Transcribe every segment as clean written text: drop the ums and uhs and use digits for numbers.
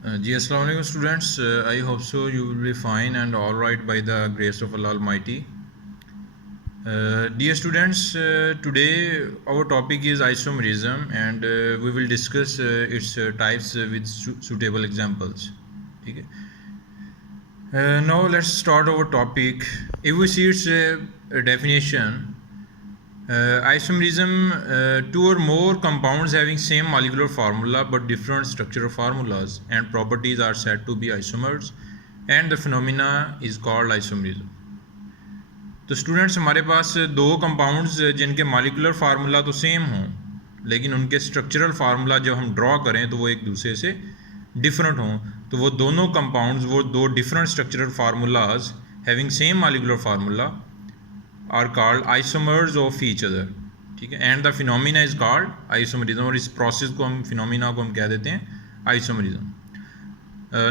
जी अस्सलाम वालेकुम students. I hope so you will be fine and all right by the grace of Allah Almighty. Dear students, today our topic is isomerism and we will discuss its types with suitable examples. ठीक है. Now let's start our topic. If we see its definition, isomerism, two or more compounds having same molecular formula but different structural formulas and properties are said to be isomers and the phenomena is called isomerism. तो students हमारे पास दो compounds जिनके molecular formula तो same हों लेकिन उनके structural formula जब हम ड्रॉ करें तो वो एक दूसरे से डिफरेंट हों, तो वो दोनों कंपाउंड्स, वो दो different structural formulas having same molecular formula are called isomers of each other. ठीक है. And the phenomena is called isomerism, और इस प्रोसेस को हम, फिनोमिना को हम कह देते हैं isomerism.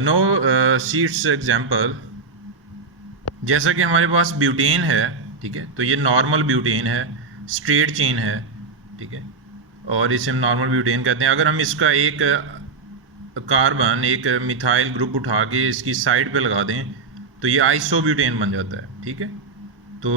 No see it's example. जैसा कि हमारे पास ब्यूटेन है, ठीक है, तो ये नॉर्मल ब्यूटेन है, स्ट्रेट चेन है, ठीक है, और इसे हम नॉर्मल ब्यूटेन कहते हैं. अगर हम इसका एक कार्बन, एक मिथाइल ग्रुप उठा के इसकी साइड पे लगा दें तो ये आइसोब्यूटेन बन जाता है. ठीक है. तो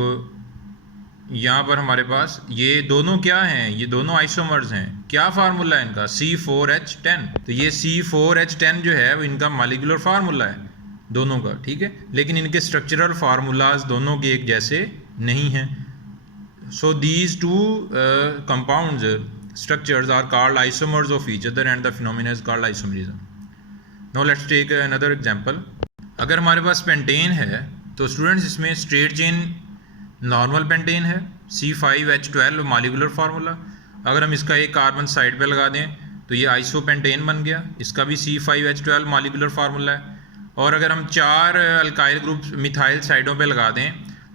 यहाँ पर हमारे पास ये दोनों क्या हैं, ये दोनों आइसोमर्स हैं. क्या फार्मूला है इनका? C4H10. तो ये C4H10 जो है वो इनका मॉलिक्यूलर फार्मूला है दोनों का. ठीक है. लेकिन इनके स्ट्रक्चरल फार्मूलाज दोनों के एक जैसे नहीं हैं. So these two compounds structures are called isomers of each other and the phenomena is called isomerism. Now let's take another example. अगर हमारे पास पेंटेन है तो स्टूडेंट्स इसमें स्ट्रेट चेन नॉर्मल पेंटेन है, C5H12 मॉलिक्यूलर फार्मूला. अगर हम इसका एक कार्बन साइड पे लगा दें तो ये आइसोपेंटेन बन गया, इसका भी C5H12 मॉलिक्यूलर फार्मूला है. और अगर हम चार अल्काइल ग्रुप मिथाइल साइडों पे लगा दें,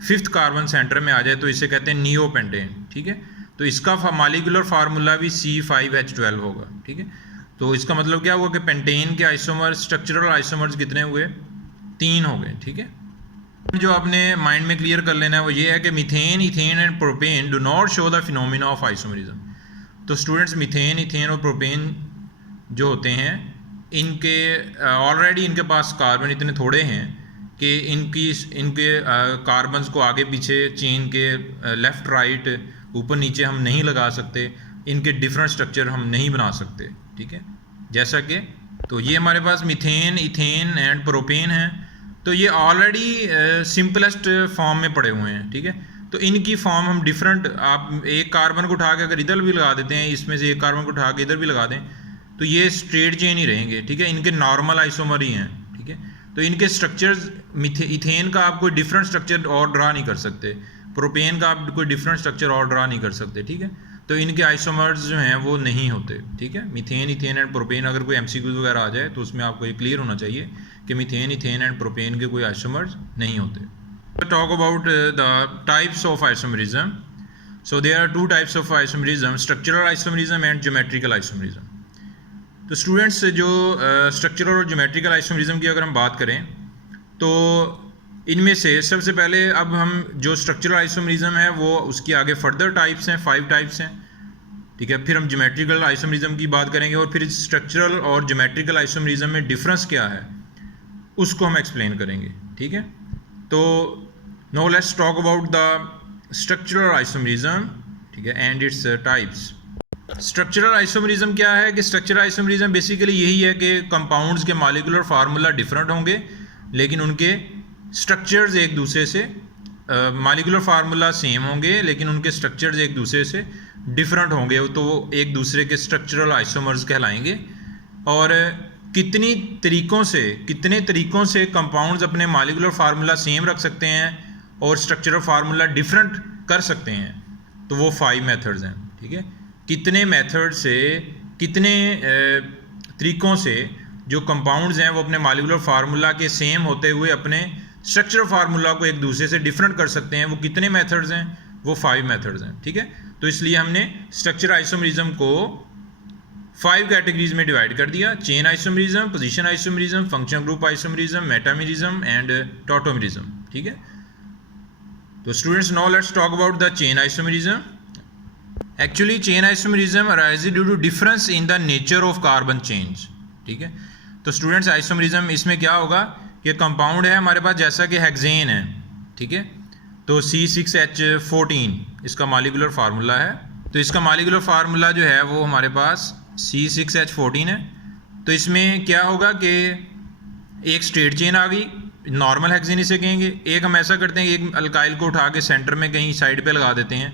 फिफ्थ कार्बन सेंटर में आ जाए तो इसे कहते हैं नियोपेंटेन. ठीक है. तो इसका मॉलिक्यूलर फार्मूला भी C5H12 होगा. ठीक है. तो इसका मतलब क्या हुआ कि पेंटेन के आइसोमर्स, स्ट्रक्चरल आइसोमर्स कितने हुए? 3 हो गए. ठीक है. जो आपने माइंड में क्लियर कर लेना है वो ये है कि methane, ethane and propane do not show the phenomena of isomerism. तो स्टूडेंट्स मीथेन, इथेन और प्रोपेन जो होते हैं इनके ऑलरेडी इनके पास कार्बन इतने थोड़े हैं कि इनके कार्बन्स को आगे पीछे चेन के लेफ़्ट राइट ऊपर नीचे हम नहीं लगा सकते, इनके डिफरेंट स्ट्रक्चर हम नहीं बना सकते. ठीक है. जैसा कि तो ये हमारे पास मीथेन, इथेन एंड प्रोपेन हैं, तो ये ऑलरेडी सिंपलेस्ट फॉर्म में पड़े हुए हैं. ठीक है. तो इनकी फॉर्म हम डिफरेंट, आप एक कार्बन को उठा के अगर इधर भी लगा देते हैं, इसमें से एक कार्बन को उठा के इधर भी लगा दें तो ये स्ट्रेट चेन ही रहेंगे. ठीक है. इनके नॉर्मल आइसोमर ही हैं. ठीक है. तो इनके स्ट्रक्चर्स, इथेन का आप कोई डिफरेंट स्ट्रक्चर और ड्रा नहीं कर सकते, प्रोपेन का आप कोई डिफरेंट स्ट्रक्चर और ड्रा नहीं कर सकते. ठीक है. तो इनके आइसोमर्स जो हैं वो नहीं होते. ठीक है. मीथेन, इथेन एंड प्रोपेन, अगर कोई MCQ वगैरह आ जाए तो उसमें आपको ये क्लियर होना चाहिए कि मीथेन, इथेन एंड प्रोपेन के कोई आइसोमर्स नहीं होते. Talk about the types of isomerism. So there are 2 types of isomerism, structural isomerism and geometrical isomerism. तो स्टूडेंट्स जो स्ट्रक्चरल और ज्योमेट्रिकल आइसोमरिज्म की अगर हम बात करें तो इनमें से सबसे पहले अब हम जो स्ट्रक्चरल आइसोमरिज्म है वो उसकी आगे फर्दर टाइप्स हैं, 5 टाइप्स हैं. ठीक है. फिर हम ज्योमेट्रिकल आइसोमरिज्म की बात करेंगे और फिर स्ट्रक्चरल और ज्योमेट्रिकल आइसोमरिज्म में डिफरेंस क्या है उसको हम एक्सप्लेन करेंगे. ठीक है. तो now let's talk about the structural isomerism. ठीक है. And its types. Structural isomerism क्या है कि स्ट्रक्चरल आइसोमरिज्म बेसिकली यही है कि कंपाउंड्स के मॉलिक्यूलर फार्मूला डिफरेंट होंगे लेकिन उनके स्ट्रक्चर्स एक दूसरे से, मॉलिक्यूलर फार्मूला सेम होंगे लेकिन उनके स्ट्रक्चर्स एक दूसरे से डिफरेंट होंगे, तो वो एक दूसरे के स्ट्रक्चरल आइसोमर्स कहलाएंगे. और कितने तरीक़ों से कंपाउंड्स अपने मॉलिक्यूलर फार्मूला सेम रख सकते हैं और स्ट्रक्चरल फार्मूला डिफरेंट कर सकते हैं, तो वो 5 मेथड्स हैं. ठीक है. कितने मेथड से, कितने तरीक़ों से जो कंपाउंड्स हैं वो अपने मॉलिक्यूलल फार्मूला के सेम होते हुए अपने स्ट्रक्चरल फार्मूला को एक दूसरे से डिफरेंट कर सकते हैं, वो कितने मेथड्स हैं? वो 5 मेथड्स हैं. ठीक है. तो इसलिए हमने स्ट्रक्चरल आइसोमरिज्म को 5 कैटेगरीज में डिवाइड कर दिया: chain isomerism, position isomerism, function group isomerism, metamerism and tautomerism. ठीक है. तो students now let's talk about the chain isomerism. Actually chain isomerism arises due to difference in the nature of carbon chains. ठीक है. तो students isomerism इसमें क्या होगा कि कंपाउंड है हमारे पास जैसा कि हेक्सेन है, ठीक है, तो C6H14 इसका मॉलिक्यूलर फार्मूला है। तो इसका मॉलिक्यूलर फार्मूला जो है वो हमारे पास C6H14 है। तो इसमें क्या होगा कि एक स्ट्रेट चेन आ गई, नॉर्मल हेक्सेन इसे कहेंगे। एक हम ऐसा करते हैं, एक अल्काइल को उठा के सेंटर में कहीं साइड पे लगा देते हैं,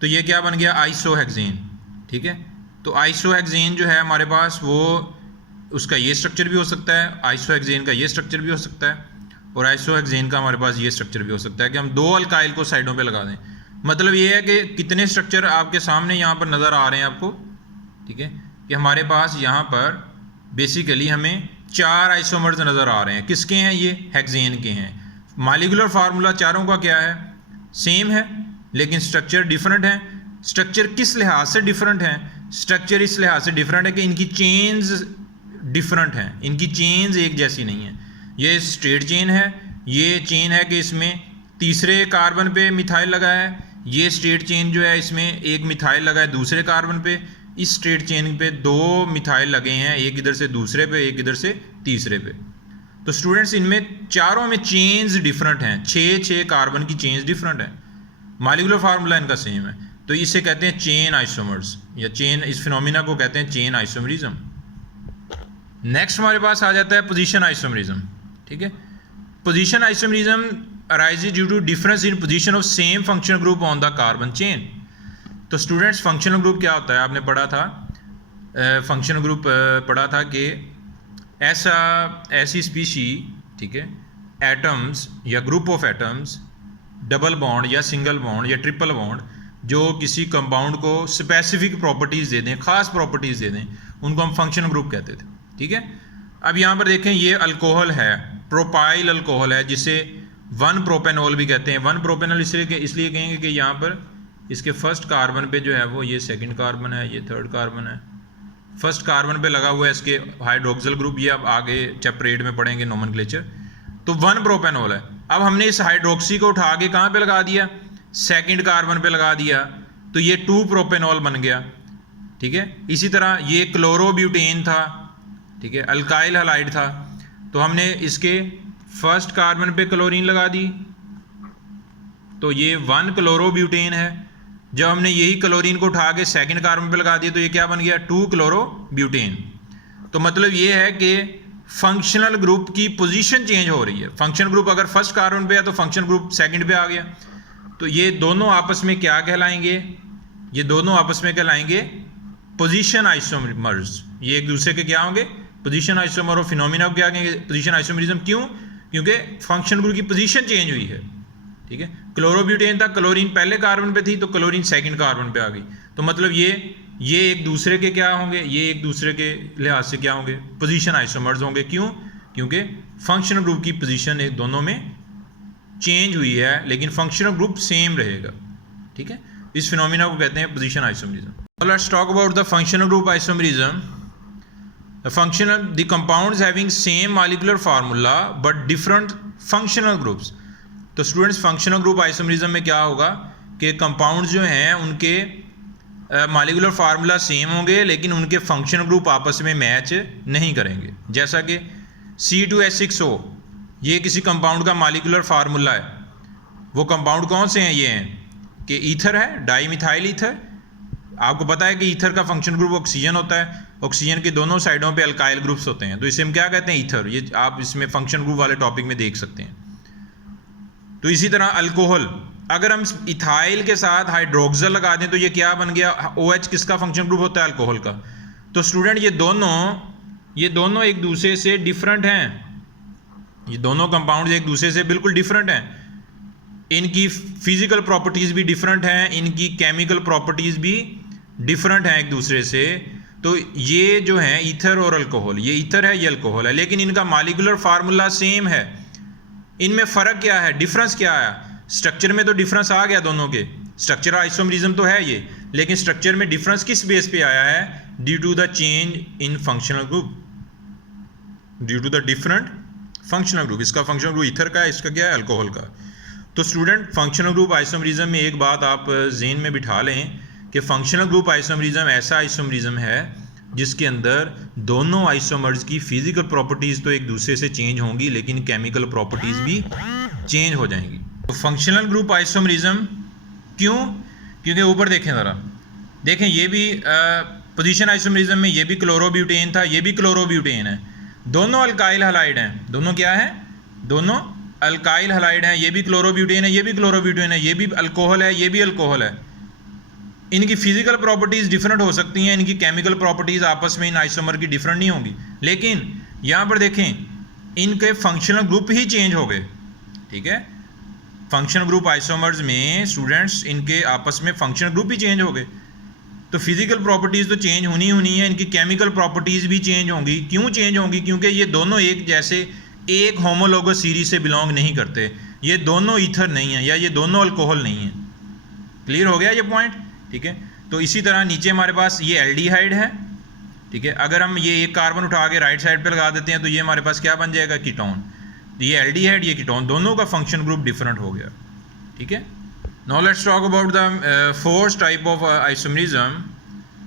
तो ये क्या बन गया, आइसोहेक्सेन, ठीक है। तो आइसोहेक्सेन जो है हमारे पास वो उसका ये स्ट्रक्चर भी हो सकता है, आइसोहेक्सेन का ये स्ट्रक्चर भी हो सकता है, और आइसोहेक्सेन का हमारे पास ये स्ट्रक्चर भी हो सकता है कि हम दो अल्काइल को साइडों पे लगा दें। मतलब ये है कि कितने स्ट्रक्चर आपके सामने यहाँ पर नज़र आ रहे हैं आपको, ठीक है, कि हमारे पास यहाँ पर बेसिकली हमें 4 आइसोमर्स नज़र आ रहे हैं। किसके हैं ये, हेक्सेन के हैं। मॉलिक्यूलर फार्मूला चारों का क्या है, सेम है, लेकिन स्ट्रक्चर डिफरेंट है। स्ट्रक्चर किस लिहाज से डिफरेंट है, स्ट्रक्चर इस लिहाज से डिफरेंट है कि इनकी चेन्स डिफरेंट हैं, इनकी चेन्स एक जैसी नहीं है। ये स्ट्रेट चेन है, ये चेन है कि इसमें तीसरे कार्बन पे मिथाइल लगा है, ये स्ट्रेट चेन जो है इसमें एक मिथाइल लगा है दूसरे कार्बन पे, इस स्ट्रेट चेन पे 2 मिथाइल लगे हैं, एक इधर से दूसरे पे, एक इधर से तीसरे पे। तो स्टूडेंट्स इनमें चारों में चेन्स डिफरेंट हैं, 6 कार्बन की चेन्स डिफरेंट है, मॉलिक्यूलर फार्मूला इनका सेम है। तो इसे कहते हैं चेन आइसोमर्स, या चेन, इस फिनोमिना को कहते हैं चेन आइसोमरिज्म। नेक्स्ट हमारे पास आ जाता है पोजीशन आइसोमरिज्म, ठीक है। Position isomerism arises due to difference in position of same functional group on the carbon chain. तो स्टूडेंट्स फंक्शनल ग्रुप क्या होता है, आपने पढ़ा था, फंक्शनल ग्रुप पढ़ा था कि ऐसी स्पीशी, ठीक है, एटम्स या group of atoms, double bond या सिंगल बॉन्ड या ट्रिपल बॉन्ड, जो किसी कंपाउंड को स्पेसिफिक प्रॉपर्टीज़ दे दें, ख़ास प्रॉपर्टीज़ दे दें, उनको हम फंक्शनल ग्रुप कहते थे, ठीक है। अब यहाँ पर देखें, ये अल्कोहल है, प्रोपाइल अल्कोहल है, जिसे 1 प्रोपेनॉल भी कहते हैं। 1 प्रोपेनॉल इसलिए कहेंगे कि यहाँ पर इसके फर्स्ट कार्बन पे जो है वो ये सेकंड कार्बन है, ये थर्ड कार्बन है, फर्स्ट कार्बन पे लगा हुआ है इसके हाइड्रोक्सिल ग्रुप, ये अब आगे चैप्टर 8 में पढ़ेंगे नोमेनक्लेचर। तो 1 प्रोपेनॉल है। अब हमने इस हाइड्रोक्सी को उठा के कहाँ पे लगा दिया, सेकंड कार्बन पे लगा दिया, तो ये 2 प्रोपेनॉल बन गया, ठीक है। इसी तरह ये क्लोरोब्यूटेन था, ठीक है, अल्काइल हैलाइड था, तो हमने इसके फर्स्ट कार्बन पे क्लोरीन लगा दी, तो ये 1 क्लोरोब्यूटेन है। जब हमने यही क्लोरीन को उठा के सेकंड कार्बन पे लगा दिया, तो ये क्या बन गया, 2 क्लोरोब्यूटेन। तो मतलब ये है कि फंक्शनल ग्रुप की पोजीशन चेंज हो रही है। फंक्शनल ग्रुप अगर फर्स्ट कार्बन पे है तो फंक्शनल ग्रुप सेकंड पे आ गया, तो ये दोनों आपस में क्या कहलाएंगे, ये दोनों आपस में कहलाएंगे पोजीशन आइसोमर्स। ये एक दूसरे के क्या होंगे, पोजीशन आइसोमर। और फिनोमिना को क्या कहेंगे, पोजीशन आइसोमरिज्म। क्यों, क्योंकि फंक्शनल ग्रुप की पोजीशन चेंज हुई है, ठीक है। क्लोरोब्यूटेन था, क्लोरीन पहले कार्बन पे थी, तो क्लोरीन सेकंड कार्बन पे आ गई। तो मतलब ये एक दूसरे के क्या होंगे, ये एक दूसरे के लिहाज से क्या होंगे, पोजीशन आइसोमर्स होंगे। क्यों, क्योंकि फंक्शनल ग्रुप की पोजीशन एक दोनों में चेंज हुई है, लेकिन फंक्शनल ग्रुप सेम रहेगा, ठीक है। इस फिनोमिना को कहते हैं position isomerism. Let's talk about the functional group isomerism. The compounds having same molecular formula but different functional groups। तो स्टूडेंट्स फंक्शनल ग्रुप आइसोमरिज्म में क्या होगा कि कंपाउंड्स जो हैं उनके मॉलिक्यूलर फार्मूला सेम होंगे, लेकिन उनके फंक्शनल ग्रुप आपस में मैच नहीं करेंगे। जैसा कि C2H6O, ये किसी कंपाउंड का मॉलिक्यूलर फार्मूला है। वो कंपाउंड कौन से हैं, ये हैं कि ईथर है, डाई मिथाइल ईथर। आपको पता है कि ईथर का फंक्शन ग्रुप ऑक्सीजन होता है, ऑक्सीजन के दोनों साइडों पे अल्काइल ग्रुप्स होते हैं, तो इसे हम क्या कहते हैं, ईथर। ये आप इसमें फंक्शन ग्रुप वाले टॉपिक में देख सकते हैं। तो इसी तरह अल्कोहल, अगर हम इथाइल के साथ हाइड्रोक्सिल लगा दें तो ये क्या बन गया, OH किसका फंक्शन ग्रुप होता है, अल्कोहल का। तो स्टूडेंट ये दोनों एक दूसरे से डिफरेंट हैं, ये दोनों कंपाउंड एक दूसरे से बिल्कुल डिफरेंट हैं। इनकी फिजिकल प्रॉपर्टीज़ भी डिफरेंट हैं, इनकी केमिकल प्रॉपर्टीज़ भी डिफरेंट हैं एक दूसरे से। तो ये जो है ईथर और अल्कोहल, ये ईथर है, ये अल्कोहल है, लेकिन इनका मॉलिक्यूलर फार्मूला सेम है। इनमें फ़र्क क्या है, डिफरेंस क्या है, स्ट्रक्चर में तो डिफरेंस आ गया दोनों के, स्ट्रक्चर आइसोमरिज्म तो है ये, लेकिन स्ट्रक्चर में डिफरेंस किस बेस पे आया है, due to the change in functional group, due to the different functional group. इसका फंक्शनल ग्रुप ईथर का है, इसका क्या है, अल्कोहल का। तो स्टूडेंट फंक्शनल ग्रुप आइसोमरिज्म में एक बात आप जेन में बिठा लें कि फंक्शनल ग्रुप आइसोमरिज्म ऐसा आइसोमरिज्म है जिसके अंदर दोनों आइसोमर्स की फिजिकल प्रॉपर्टीज़ तो एक दूसरे से चेंज होंगी लेकिन केमिकल प्रॉपर्टीज़ भी चेंज हो जाएंगी। तो फंक्शनल ग्रुप आइसोमरिज्म क्यों? क्योंकि ऊपर देखें ज़रा, देखें ये भी पोजीशन आइसोमरिज्म में ये भी क्लोरोब्यूटेन था, ये भी क्लोरोब्यूटेन है, दोनों अल्काइल हैलाइड हैं, दोनों क्या है, दोनों अल्काइल हैलाइड हैं, ये भी क्लोरोब्यूटेन है, ये भी क्लोरोब्यूटेन है, ये भी अल्कोहल है, ये भी अल्कोहल है। इनकी फिजिकल प्रॉपर्टीज़ डिफरेंट हो सकती हैं, इनकी केमिकल प्रॉपर्टीज़ आपस में इन आइसोमर की डिफरेंट नहीं होंगी, लेकिन यहाँ पर देखें इनके फंक्शनल ग्रुप ही चेंज हो गए। ठीक है, फंक्शनल ग्रुप आइसोमर्स में स्टूडेंट्स इनके आपस में फंक्शनल ग्रुप ही चेंज हो गए, तो फिजिकल प्रॉपर्टीज़ तो चेंज होनी है, इनकी केमिकल प्रॉपर्टीज़ भी चेंज होंगी। क्यों चेंज होंगी? क्योंकि ये दोनों एक जैसे एक होमोलोगस सीरीज से बिलोंग नहीं करते, ये दोनों ईथर नहीं है या ये दोनों अल्कोहल नहीं है। क्लियर हो गया ये पॉइंट? ठीक है, तो इसी तरह नीचे हमारे पास ये एल्डिहाइड है। ठीक है, अगर हम ये एक कार्बन उठा के राइट साइड पे लगा देते हैं तो ये हमारे पास क्या बन जाएगा, कीटोन। तो ये एल्डिहाइड, ये कीटोन, दोनों का फंक्शन ग्रुप डिफरेंट हो गया। ठीक है, now let's talk about the fourth type of isomerism,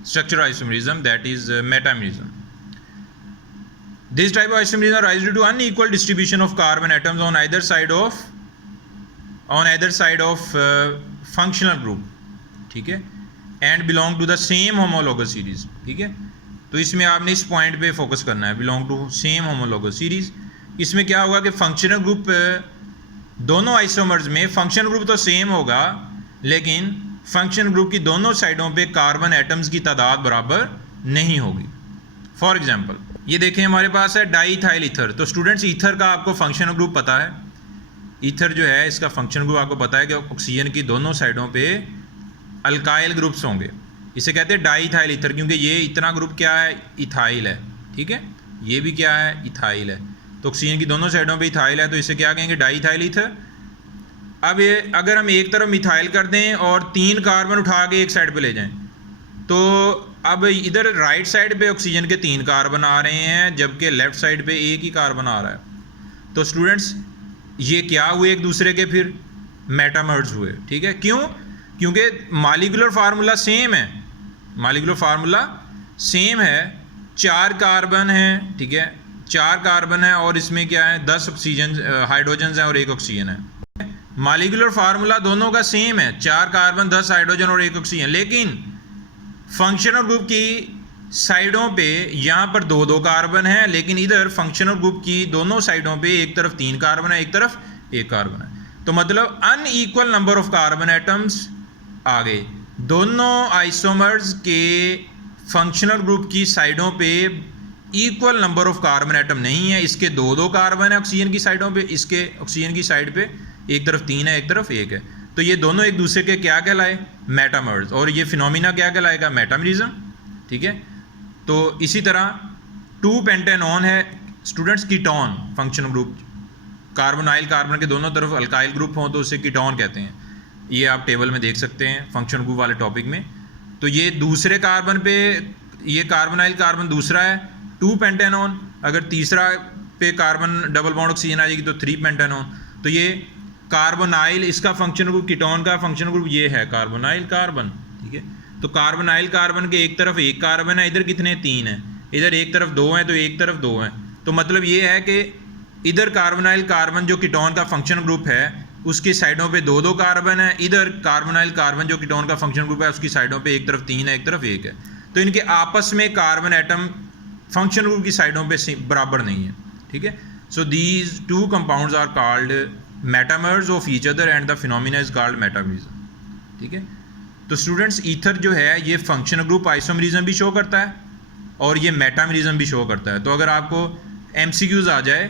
structure isomerism, that is metamerism. This type of isomerism arise due to unequal distribution of carbon atoms on either side of functional group. ठीक है, and belong to the same homologous series. ठीक है, तो इसमें आपने इस point पे focus करना है, belong to same homologous series. इसमें क्या होगा कि फंक्शनल ग्रुप दोनों आइसोमर्स में फंक्शनल ग्रुप तो सेम होगा, लेकिन फंक्शनल ग्रुप की दोनों साइडों पे कार्बन एटम्स की तादाद बराबर नहीं होगी। फॉर एग्जांपल ये देखें हमारे पास है डाईइथाइल ईथर। तो स्टूडेंट्स ईथर का आपको फंक्शनल ग्रुप पता है, ईथर जो है इसका फंक्शनल ग्रुप आपको पता है कि ऑक्सीजन की दोनों साइडों पे अल्काइल ग्रुप्स होंगे। इसे कहते हैं डाईइथाइल ईथर, क्योंकि ये इतना ग्रुप क्या है, इथाइल है। ठीक है, ये भी क्या है, इथाइल है। तो ऑक्सीजन की दोनों साइडों पे इथाइल है, तो इसे क्या कहेंगे, डाईइथाइल ईथर। अब ये अगर हम एक तरफ मिथाइल कर दें और 3 कार्बन उठा के एक साइड पे ले जाएं, तो अब इधर राइट साइड पे ऑक्सीजन के 3 कार्बन आ रहे हैं, जबकि लेफ्ट साइड पे एक ही कार्बन आ रहा है। तो स्टूडेंट्स ये क्या हुए, एक दूसरे के फिर मेटामर्स हुए। ठीक है, क्यों? क्योंकि मॉलिक्यूलर फार्मूला सेम है, मॉलिक्यूलर फार्मूला सेम है, 4 कार्बन है। ठीक है, 4 कार्बन है और इसमें क्या है, 10 ऑक्सीजन हाइड्रोजन है और 1 ऑक्सीजन है। मॉलिक्यूलर फार्मूला दोनों का सेम है, 4 कार्बन 10 हाइड्रोजन और 1 ऑक्सीजन, लेकिन फंक्शनल ग्रुप की साइडों पे यहाँ पर 2-2 कार्बन है, लेकिन इधर फंक्शनल ग्रुप की दोनों साइडों पे एक तरफ 3 कार्बन है, एक तरफ 1 कार्बन है। तो मतलब unequal number of carbon atoms आ गए। दोनों आइसोमर्स के फंक्शनल ग्रुप की साइडों पे equal number of carbon atom नहीं है, इसके 2-2 कार्बन है ऑक्सीजन की साइडों पे, इसके ऑक्सीजन की साइड पे एक तरफ 3 है, एक तरफ 1 है। तो ये दोनों एक दूसरे के क्या कहलाए, मेटामर्स, और ये फिनोमिना क्या कहलाएगा, मेटामरिज्म। ठीक है, तो इसी तरह 2 पेंटेनॉन है students, ketone functional group, carbonyl carbon के दोनों तरफ अल्काइल ग्रुप हों तो उसे कीटोन कहते हैं। ये आप टेबल में देख सकते हैं फंक्शनल ग्रुप वाले टॉपिक में। तो ये दूसरे कार्बन पे ये कार्बोनाइल कार्बन दूसरा है 2 पेंटेनॉन, अगर तीसरा पे कार्बन डबल बॉन्ड ऑक्सीजन आ जाएगी तो 3 पेंटेनॉन। तो ये कार्बोनाइल, इसका फंक्शनल ग्रुप, कीटोन का फंक्शनल ग्रुप ये है कार्बोनाइल कार्बन। ठीक है, तो कार्बोनाइल कार्बन के एक तरफ 1 कार्बन है, इधर कितने 3 हैं, इधर एक तरफ 2 हैं तो एक तरफ 2 हैं। तो मतलब ये है कि इधर कार्बोनाइल कार्बन जो कीटोन का फंक्शनल ग्रुप है उसकी साइडों पे 2-2 कार्बन है, इधर कार्बोनाइल कार्बन जो कीटोन का फंक्शनल ग्रुप है उसकी साइडों पे एक तरफ 3 है, एक तरफ 1 है। तो इनके आपस में कार्बन एटम फंक्शनल ग्रुप की साइडों पे बराबर नहीं है। ठीक है, so these 2 compounds are called metamers of each other and the phenomena is called metamerism. ठीक है, तो स्टूडेंट्स ईथर जो है ये फंक्शनल ग्रुप आइसोमरिज्म भी शो करता है और ये मेटामरिज्म भी शो करता है। तो अगर आपको MCQs आ जाए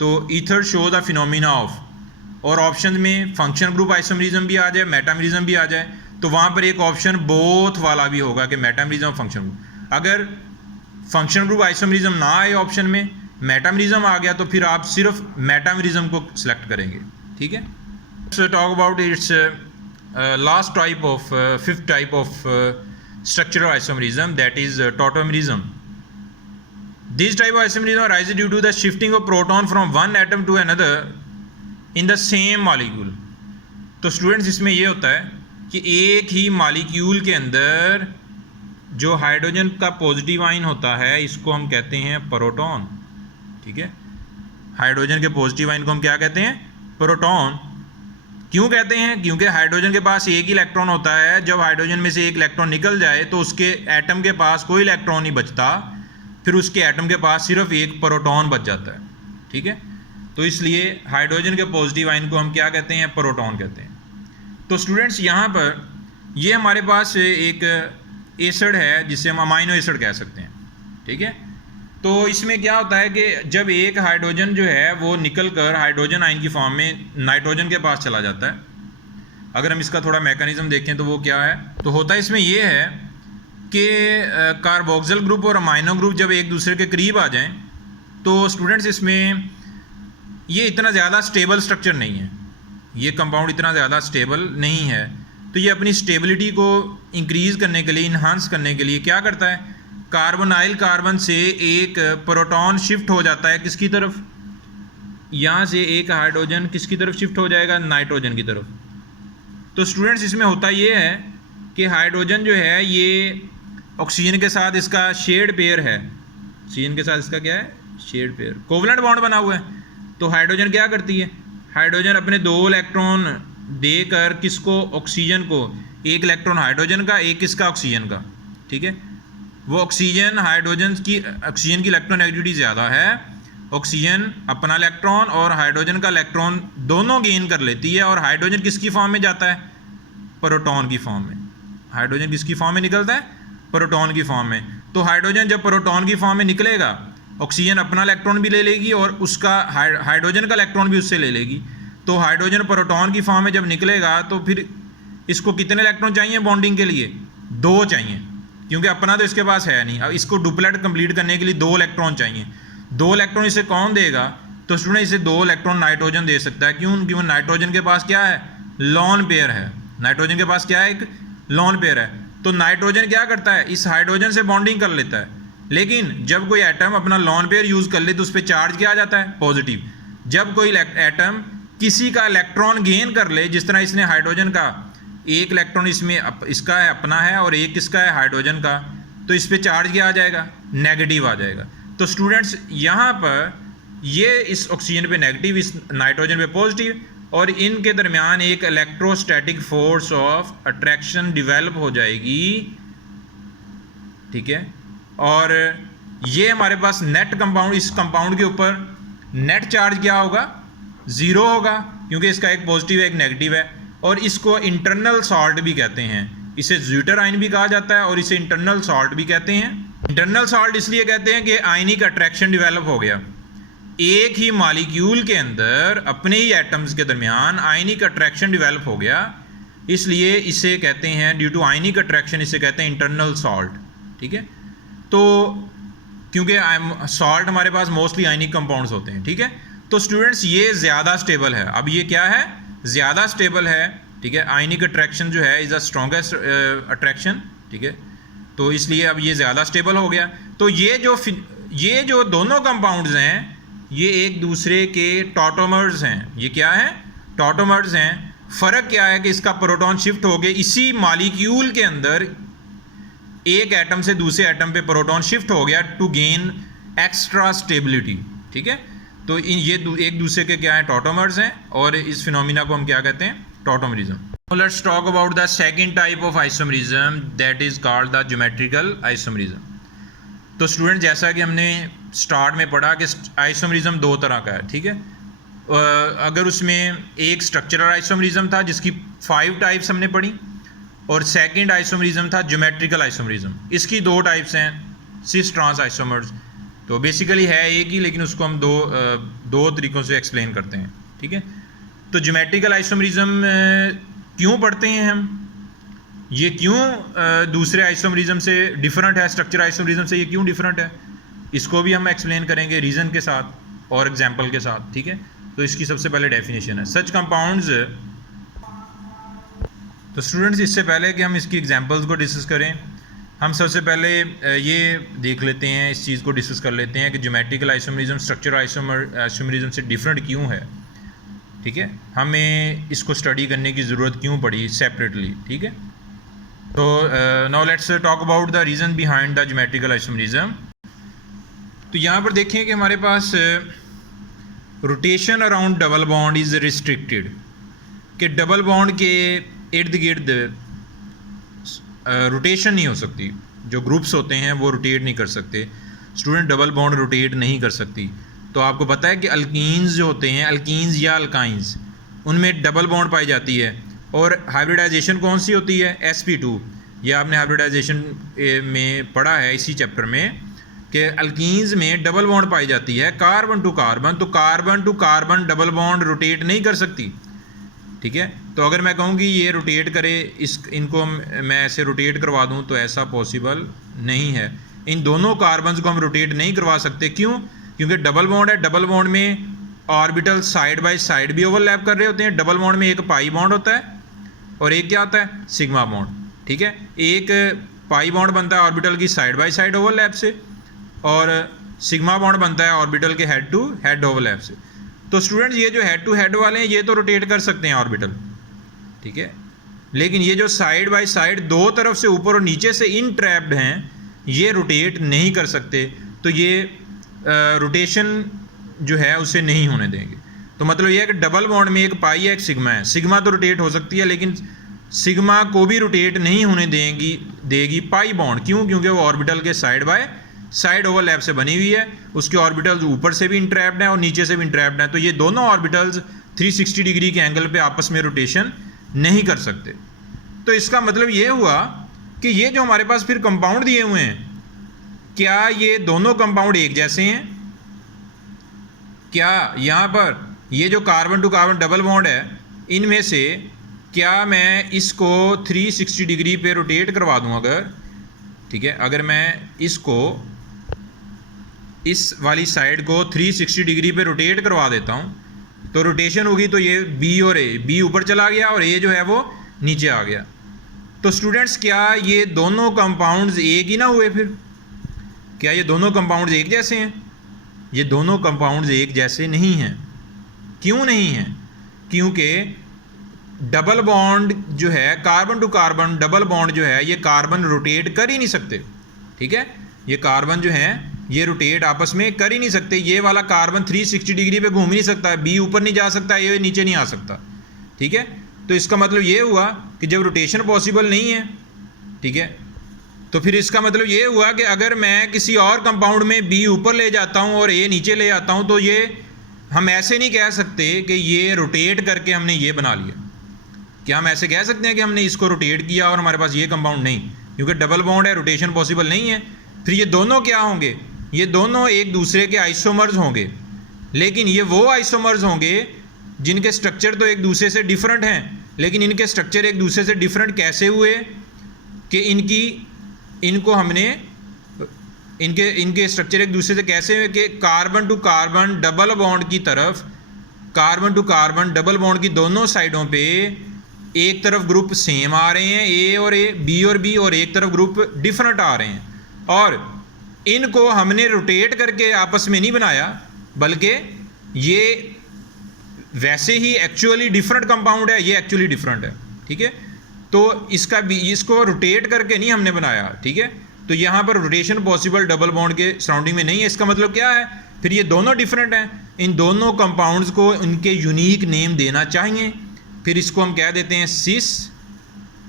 तो ether show the phenomena of, और ऑप्शन में फंक्शनल ग्रुप आइसोमरिज्म भी आ जाए, मेटामरिज्म भी आ जाए, तो वहाँ पर एक ऑप्शन बोथ वाला भी होगा कि मेटामरिज्म और फंक्शनल ग्रुप। अगर फंक्शनल ग्रुप आइसोमरिज्म ना आए ऑप्शन में, मेटामरिज्म आ गया, तो फिर आप सिर्फ मेटामरिज्म को सिलेक्ट करेंगे। ठीक है, so talk about its last type of, 5th type of structural isomerism, that is tautomerism. This type of isomerism arise due to the shifting of proton from one atom to another in the same molecule. तो students इसमें ये होता है कि एक ही molecule के अंदर जो हाइड्रोजन का पॉजिटिव आयन होता है इसको हम कहते हैं प्रोटॉन, ठीक है। हाइड्रोजन के पॉजिटिव आयन को हम क्या कहते हैं? प्रोटॉन। क्यों कहते हैं? क्योंकि हाइड्रोजन के पास एक ही इलेक्ट्रॉन होता है। जब हाइड्रोजन में से एक इलेक्ट्रॉन निकल जाए तो उसके एटम के पास कोई इलेक्ट्रॉन नहीं बचता, फिर उसके एटम के पास सिर्फ एक प्रोटॉन बच जाता है, ठीक है। तो इसलिए हाइड्रोजन के पॉजिटिव आयन को हम क्या कहते हैं? प्रोटॉन कहते हैं। तो स्टूडेंट्स यहाँ पर ये हमारे पास एक एसिड है जिसे हम अमाइनो एसिड कह सकते हैं, ठीक है। तो इसमें क्या होता है कि जब एक हाइड्रोजन जो है वो निकल कर हाइड्रोजन आयन की फॉर्म में नाइट्रोजन के पास चला जाता है। अगर हम इसका थोड़ा मैकेनिज्म देखें तो वो क्या है, तो होता है इसमें ये है कि कार्बोक्सिल ग्रुप और अमाइनो ग्रुप जब एक दूसरे के करीब आ जाएं तो स्टूडेंट्स इसमें ये इतना ज़्यादा स्टेबल स्ट्रक्चर नहीं है, ये कंपाउंड इतना ज़्यादा स्टेबल नहीं है। तो ये अपनी स्टेबिलिटी को इंक्रीज़ करने के लिए, इन्हांस करने के लिए क्या करता है, कार्बोनाइल कार्बन से एक प्रोटॉन शिफ्ट हो जाता है किसकी तरफ, यहाँ से एक हाइड्रोजन किसकी तरफ शिफ्ट हो जाएगा, नाइट्रोजन की तरफ। तो स्टूडेंट्स इसमें होता ये है कि हाइड्रोजन जो है ये ऑक्सीजन के साथ इसका शेयर्ड पेयर है, ऑक्सीजन के साथ इसका क्या है, शेयर्ड पेयर, कोवलेंट बॉन्ड बना हुआ है। तो हाइड्रोजन क्या करती है, हाइड्रोजन अपने 2 इलेक्ट्रॉन देकर किसको, ऑक्सीजन को, एक इलेक्ट्रॉन हाइड्रोजन का, एक किसका, ऑक्सीजन का, ठीक है। वो ऑक्सीजन की इलेक्ट्रोनेगेटिविटी ज़्यादा है, ऑक्सीजन अपना इलेक्ट्रॉन और हाइड्रोजन का इलेक्ट्रॉन दोनों गेन कर लेती है, और हाइड्रोजन किसकी फॉर्म में जाता है, प्रोटॉन की फॉर्म में। हाइड्रोजन किसकी फॉर्म में निकलता है, प्रोटॉन की फॉर्म में। तो हाइड्रोजन जब प्रोटॉन की फॉर्म में निकलेगा, ऑक्सीजन अपना इलेक्ट्रॉन भी ले लेगी और उसका हाइड्रोजन का इलेक्ट्रॉन भी उससे ले लेगी। तो हाइड्रोजन प्रोटॉन की फॉर्म में जब निकलेगा तो फिर इसको कितने इलेक्ट्रॉन चाहिए बॉन्डिंग के लिए, 2 चाहिए, क्योंकि अपना तो इसके पास है नहीं। अब इसको डुप्लेट कंप्लीट करने के लिए 2 इलेक्ट्रॉन चाहिए। 2 इलेक्ट्रॉन इसे कौन देगा, तो स्टूडेंट इसे 2 इलेक्ट्रॉन नाइट्रोजन दे सकता है। क्यों? क्योंकि नाइट्रोजन के पास क्या है, लॉन पेयर है। नाइट्रोजन के पास क्या है, एक लॉन पेयर है। तो नाइट्रोजन क्या करता है, इस हाइड्रोजन से बॉन्डिंग कर लेता है, लेकिन जब कोई एटम अपना लॉन पेयर यूज़ कर ले तो उस पर चार्ज क्या आ जाता है, पॉजिटिव। जब कोई एटम किसी का इलेक्ट्रॉन गेन कर ले, जिस तरह इसने हाइड्रोजन का एक इलेक्ट्रॉन इसमें इसका है, अपना है, और एक किसका है, हाइड्रोजन का, तो इस पर चार्ज क्या आ जाएगा, नेगेटिव आ जाएगा। तो स्टूडेंट्स यहाँ पर ये इस ऑक्सीजन पे नेगेटिव, इस नाइट्रोजन पे पॉजिटिव, और इनके दरमियान एक electrostatic force of attraction develop हो जाएगी, ठीक है। और ये हमारे पास नेट कंपाउंड, इस कंपाउंड के ऊपर नेट चार्ज क्या होगा, 0 होगा, क्योंकि इसका एक पॉजिटिव है एक नेगेटिव है। और इसको इंटरनल सॉल्ट भी कहते हैं, इसे ज्यूटर आयन भी कहा जाता है और इसे इंटरनल सॉल्ट भी कहते हैं। इंटरनल सॉल्ट इसलिए कहते हैं कि आयनिक अट्रैक्शन डेवलप हो गया, एक ही मॉलिक्यूल के अंदर अपने ही एटम्स के दरमियान आयनिक अट्रैक्शन डेवलप हो गया, इसलिए इसे कहते हैं, ड्यू टू आयनिक अट्रैक्शन इसे कहते हैं इंटरनल सॉल्ट, ठीक है। तो क्योंकि सॉल्ट हमारे पास मोस्टली आयनिक कंपाउंड्स होते हैं, ठीक है। तो स्टूडेंट्स ये ज़्यादा स्टेबल है, अब ये क्या है, ज़्यादा स्टेबल है, ठीक है। आयनिक अट्रैक्शन जो है इज़ अ स्ट्रॉन्गेस्ट अट्रैक्शन, ठीक है। तो इसलिए अब ये ज़्यादा स्टेबल हो गया। तो ये जो दोनों कंपाउंड्स हैं ये एक दूसरे के टॉटोमर्स हैं। ये क्या है, टॉटोमर्स हैं। फ़र्क क्या है कि इसका प्रोटॉन शिफ्ट हो गया, इसी मॉलिक्यूल के अंदर एक एटम से दूसरे एटम पे प्रोटॉन शिफ्ट हो गया टू गेन एक्स्ट्रा स्टेबिलिटी, ठीक है। तो ये एक दूसरे के क्या है, टॉटोमर्स हैं, और इस फिनोमिना को हम क्या कहते हैं, tautomerism. Let's talk about the second type of isomerism, that is called the geometrical isomerism. तो स्टूडेंट जैसा कि हमने स्टार्ट में पढ़ा कि आइसोमरिज्म 2 तरह का है, ठीक है। अगर उसमें एक स्ट्रक्चरल आइसोमरिज्म था जिसकी 5 टाइप्स हमने पढ़ी, और सेकंड आइसोमरिज्म था ज्योमेट्रिकल आइसोमरिज्म। इसकी 2 टाइप्स हैं, सिस ट्रांस आइसोमर्स। तो बेसिकली है एक ही, लेकिन उसको हम दो तरीक़ों से एक्सप्लेन करते हैं, ठीक है। तो ज्योमेट्रिकल आइसोमरिज्म क्यों पढ़ते हैं हम, ये क्यों दूसरे आइसोमरिज्म से डिफरेंट है, स्ट्रक्चर आइसोमरिज्म से ये क्यों डिफरेंट है, इसको भी हम एक्सप्लेन करेंगे रीज़न के साथ और एग्जाम्पल के साथ, ठीक है। तो इसकी सबसे पहले डेफिनेशन है सच कंपाउंड्स। तो स्टूडेंट्स इससे पहले कि हम इसकी एग्जाम्पल्स को डिस्कस करें, हम सबसे पहले ये देख लेते हैं, इस चीज़ को डिस्कस कर लेते हैं कि ज्योमेट्रिकल आइसोमरिज्म स्ट्रक्चर आइसोमरिज्म से डिफरेंट क्यों है, ठीक है। हमें इसको स्टडी करने की ज़रूरत क्यों पड़ी सेपरेटली, ठीक है। तो now let's talk about the reason behind the geometrical isomerism. तो यहाँ पर देखें कि हमारे पास rotation around double bond is restricted, कि डबल बॉन्ड के इर्द गिर्द रोटेशन नहीं हो सकती, जो ग्रुप्स होते हैं वो रोटेट नहीं कर सकते, स्टूडेंट डबल बॉन्ड रोटेट नहीं कर सकती। तो आपको पता है कि अल्कीन्स जो होते हैं, अल्कीन्स या अल्काइंस, उनमें डबल बॉन्ड पाई जाती है। और हाइब्रिडाइजेशन कौन सी होती है? sp2। ये आपने हाइब्रिडाइजेशन में पढ़ा है इसी चैप्टर में कि अल्कीन्स में डबल बॉन्ड पाई जाती है कार्बन टू कार्बन। तो carbon to carbon double bond rotate नहीं कर सकती, ठीक है। तो अगर मैं कहूँ कि ये रोटेट करे, इनको मैं ऐसे रोटेट करवा दूँ, तो ऐसा पॉसिबल नहीं है। इन दोनों कार्बन्स को हम रोटेट नहीं करवा सकते। क्यों? क्योंकि डबल बॉन्ड है। डबल बॉन्ड में ऑर्बिटल साइड बाय साइड भी ओवरलैप कर रहे होते हैं। डबल बॉन्ड में एक पाई बॉन्ड होता है और एक क्या होता है? सिग्मा बॉन्ड, ठीक है। एक पाई बॉन्ड बनता है ऑर्बिटल की साइड बाय साइड ओवरलैप से, और सिग्मा बॉन्ड बनता है ऑर्बिटल के हेड टू हेड ओवरलैप से। तो स्टूडेंट्स, ये जो हेड टू हेड वाले हैं ये तो रोटेट कर सकते हैं ऑर्बिटल, ठीक है, लेकिन ये जो साइड बाय साइड दो तरफ से ऊपर और नीचे से इन ट्रैप्ड हैं, ये रोटेट नहीं कर सकते। तो ये रोटेशन जो है उसे नहीं होने देंगे। तो मतलब ये है कि डबल बॉन्ड में एक पाई है, एक सिग्मा है। सिग्मा तो रोटेट हो सकती है, लेकिन सिग्मा को भी रोटेट नहीं होने देगी पाई बॉन्ड। क्यों? क्योंकि वो ऑर्बिटल के साइड बाय साइड ओवरलैप से बनी हुई है। उसके ऑर्बिटल्स ऊपर से भी इंट्रैप्ड हैं और नीचे से भी इंट्रैप्ड हैं। तो ये दोनों ऑर्बिटल्स 360 डिग्री के एंगल पे आपस में रोटेशन नहीं कर सकते। तो इसका मतलब ये हुआ कि ये जो हमारे पास फिर कंपाउंड दिए हुए हैं, क्या ये दोनों कंपाउंड एक जैसे हैं? क्या यहाँ पर ये जो carbon to carbon double bond है, इनमें से क्या मैं इसको 360 डिग्री पे रोटेट करवा दूँ अगर, ठीक है, अगर मैं इसको इस वाली साइड को 360 डिग्री पे रोटेट करवा देता हूँ, तो रोटेशन होगी तो ये बी और ए, बी ऊपर चला गया और ए जो है वो नीचे आ गया। तो स्टूडेंट्स, क्या ये दोनों कंपाउंड्स एक ही ना हुए? फिर क्या ये दोनों कंपाउंड्स एक जैसे हैं? ये दोनों कंपाउंड्स एक जैसे नहीं हैं। क्यों नहीं हैं? क्योंकि डबल बॉन्ड जो है, carbon to carbon double bond जो है, ये कार्बन रोटेट कर ही नहीं सकते, ठीक है। ये कार्बन जो है ये रोटेट आपस में कर ही नहीं सकते। ये वाला कार्बन 360 डिग्री पे घूम ही नहीं सकता, बी ऊपर नहीं जा सकता, ये नीचे नहीं आ सकता, ठीक है। तो इसका मतलब ये हुआ कि जब रोटेशन पॉसिबल नहीं है, ठीक है, तो फिर इसका मतलब ये हुआ कि अगर मैं किसी और कंपाउंड में बी ऊपर ले जाता हूँ और ए नीचे ले जाता हूँ, तो ये हम ऐसे नहीं कह सकते कि ये रोटेट करके हमने ये बना लिया। क्या हम ऐसे कह सकते हैं कि हमने इसको रोटेट किया और हमारे पास ये कंपाउंड नहीं? क्योंकि डबल बॉन्ड है, रोटेशन पॉसिबल नहीं है। फिर ये दोनों क्या होंगे? ये दोनों एक दूसरे के आइसोमर्स होंगे, लेकिन ये वो आइसोमर्स होंगे जिनके स्ट्रक्चर तो एक दूसरे से डिफरेंट हैं। लेकिन इनके स्ट्रक्चर एक दूसरे से डिफरेंट कैसे हुए? कि इनको हमने इनके स्ट्रक्चर एक दूसरे से कैसे हुए कि carbon to carbon double bond की तरफ, carbon to carbon double bond की दोनों साइडों पे एक तरफ ग्रुप सेम आ रहे हैं, ए और ए, बी और बी, और एक तरफ ग्रुप डिफरेंट आ रहे हैं। और इनको हमने रोटेट करके आपस में नहीं बनाया, बल्कि ये वैसे ही एक्चुअली डिफरेंट कंपाउंड है, ये एक्चुअली डिफरेंट है, ठीक है। तो इसको रोटेट करके नहीं हमने बनाया, ठीक है। तो यहाँ पर रोटेशन पॉसिबल डबल बॉन्ड के सराउंडिंग में नहीं है। इसका मतलब क्या है? फिर ये दोनों डिफरेंट हैं। इन दोनों कंपाउंड्स को उनके यूनिक नेम देना चाहिए। फिर इसको हम क्या देते हैं? सिस,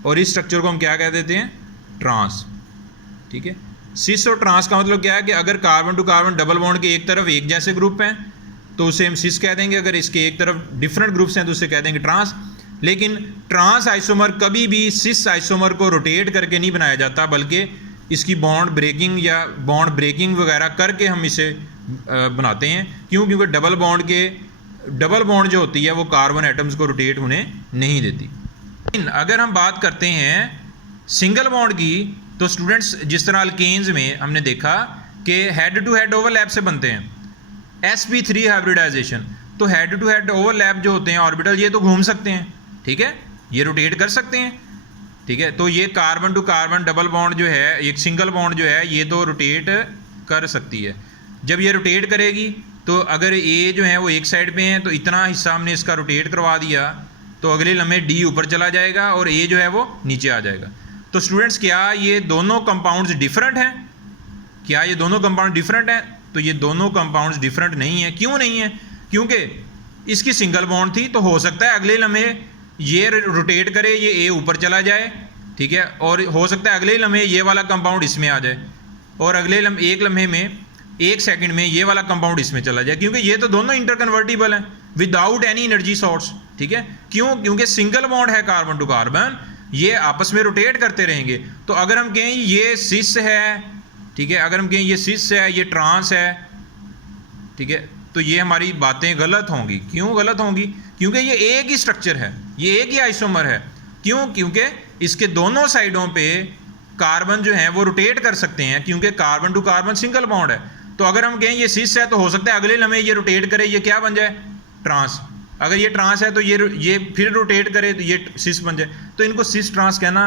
और इस स्ट्रक्चर को हम क्या कह देते हैं? ट्रांस, ठीक है। सिस और ट्रांस का मतलब क्या है कि अगर carbon to carbon double bond के एक तरफ एक जैसे ग्रुप हैं तो उसे हम सिस कह देंगे, अगर इसके एक तरफ डिफरेंट ग्रुप्स हैं तो उसे कह देंगे ट्रांस। लेकिन ट्रांस आइसोमर कभी भी सिस आइसोमर को रोटेट करके नहीं बनाया जाता, बल्कि इसकी बॉन्ड ब्रेकिंग या बॉन्ड ब्रेकिंग वगैरह करके हम इसे बनाते हैं। क्यों? क्योंकि डबल बॉन्ड जो होती है वो कार्बन एटम्स को रोटेट होने नहीं देती। अगर हम बात करते हैं सिंगल बॉन्ड की, तो स्टूडेंट्स जिस तरह अल्केन्स में हमने देखा कि हेड टू हेड ओवरलैप से बनते हैं, sp3 हाइब्रिडाइजेशन, तो हेड टू हेड ओवरलैप जो होते हैं ऑर्बिटल, ये तो घूम सकते हैं, ठीक है, ये रोटेट कर सकते हैं, ठीक है। तो ये carbon to carbon double bond जो है, एक सिंगल बॉन्ड जो है, ये तो रोटेट कर सकती है। जब ये रोटेट करेगी तो अगर ए जो है वो एक साइड पे है तो इतना हिस्सा हमने इसका रोटेट करवा दिया, तो अगले लम्हे डी ऊपर चला जाएगा और ए जो है वो नीचे आ जाएगा। तो स्टूडेंट्स क्या ये दोनों कंपाउंड्स डिफरेंट हैं? क्या ये दोनों कंपाउंड डिफरेंट हैं? तो ये दोनों कंपाउंड्स डिफरेंट नहीं है। क्यों नहीं है? क्योंकि इसकी सिंगल बॉन्ड थी, तो हो सकता है अगले लम्हे ये रोटेट करे, ये ए ऊपर चला जाए, ठीक है, और हो सकता है अगले लम्हे ये वाला कंपाउंड इसमें आ जाए, और अगले एक लम्हे में 1 सेकंड में ये वाला कंपाउंड इसमें चला जाए, क्योंकि ये तो दोनों इंटरकन्वर्टिबल हैं विदाउट एनी एनर्जी सोर्स, ठीक है। क्यों? क्योंकि सिंगल बॉन्ड है कार्बन टू कार्बन, ये आपस में रोटेट करते रहेंगे। तो अगर हम कहें ये सिस है, ठीक है, अगर हम कहें ये सिस है, ये ट्रांस है, ठीक है, तो ये हमारी बातें गलत होंगी। क्यों गलत होंगी? क्योंकि ये एक ही स्ट्रक्चर है, ये एक ही आइसोमर है। क्यों? क्योंकि इसके दोनों साइडों पे कार्बन जो है वो रोटेट कर सकते हैं, क्योंकि carbon to carbon single bond है। तो अगर हम कहें ये सिस है, तो हो सकता है अगले लम्हे ये रोटेट करे, ये क्या बन जाए? ट्रांस। अगर ये ट्रांस है तो ये फिर रोटेट करे तो ये सिस बन जाए। तो इनको सिस ट्रांस कहना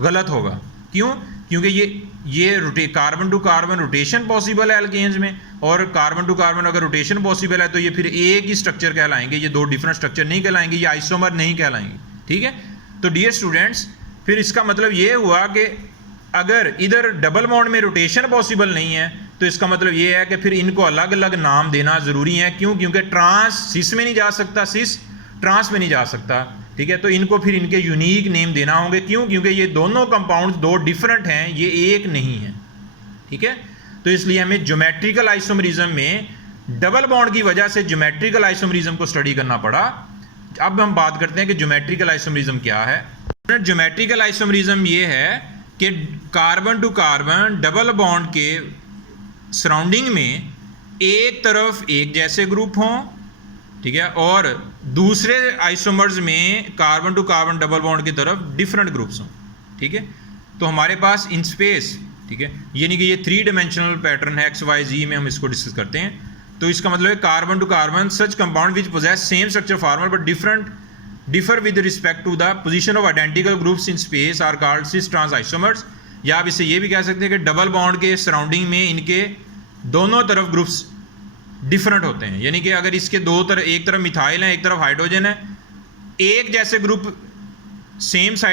गलत होगा। क्यों? क्योंकि ये carbon to carbon rotation possible है एल्केन्स में, और कार्बन टू कार्बन अगर रोटेशन पॉसिबल है तो ये फिर एक ही स्ट्रक्चर कहलाएंगे, ये दो डिफरेंट स्ट्रक्चर नहीं कहलाएंगे, ये आइसोमर नहीं कहलाएंगे, ठीक है। तो डियर स्टूडेंट्स, फिर इसका मतलब ये हुआ कि अगर इधर डबल बॉन्ड में रोटेशन पॉसिबल नहीं है, तो इसका मतलब ये है कि फिर इनको अलग अलग नाम देना ज़रूरी है। क्यों? क्योंकि ट्रांस सिस में नहीं जा सकता, सिस ट्रांस में नहीं जा सकता, ठीक है। तो इनको फिर इनके यूनिक नेम देना होंगे। क्यों? क्योंकि ये दोनों कंपाउंड्स दो डिफरेंट हैं, ये एक नहीं है, ठीक है। तो इसलिए हमें ज्योमेट्रिकल आइसोमरिज्म में डबल बॉन्ड की वजह से ज्योमेट्रिकल आइसोमरिज्म को स्टडी करना पड़ा। अब हम बात करते हैं कि ज्योमेट्रिकल आइसोमरिज्म क्या है। ज्योमेट्रिकल आइसोमरिज्म ये है कि carbon to carbon double bond के सराउंडिंग में एक तरफ एक जैसे ग्रुप हों, ठीक है, और दूसरे आइसोमर्स में carbon to carbon double bond की तरफ डिफरेंट ग्रुप्स हों, ठीक है। तो हमारे पास इन स्पेस, ठीक है, यानी कि ये 3 डायमेंशनल पैटर्न है, एक्स वाई जी में हम इसको डिस्कस करते हैं। तो इसका मतलब है carbon to carbon such compound which possess same structure formal but differ with respect to the position of identical groups in space are called cis trans isomers. या आप इसे ये भी कह सकते हैं कि डबल बॉन्ड के सराउंडिंग में इनके दोनों तरफ ग्रुप्स डिफरेंट होते हैं, यानी कि अगर इसके एक तरफ मिथाइल है, एक तरफ हाइड्रोजन है, एक जैसे ग्रुप सेम साइड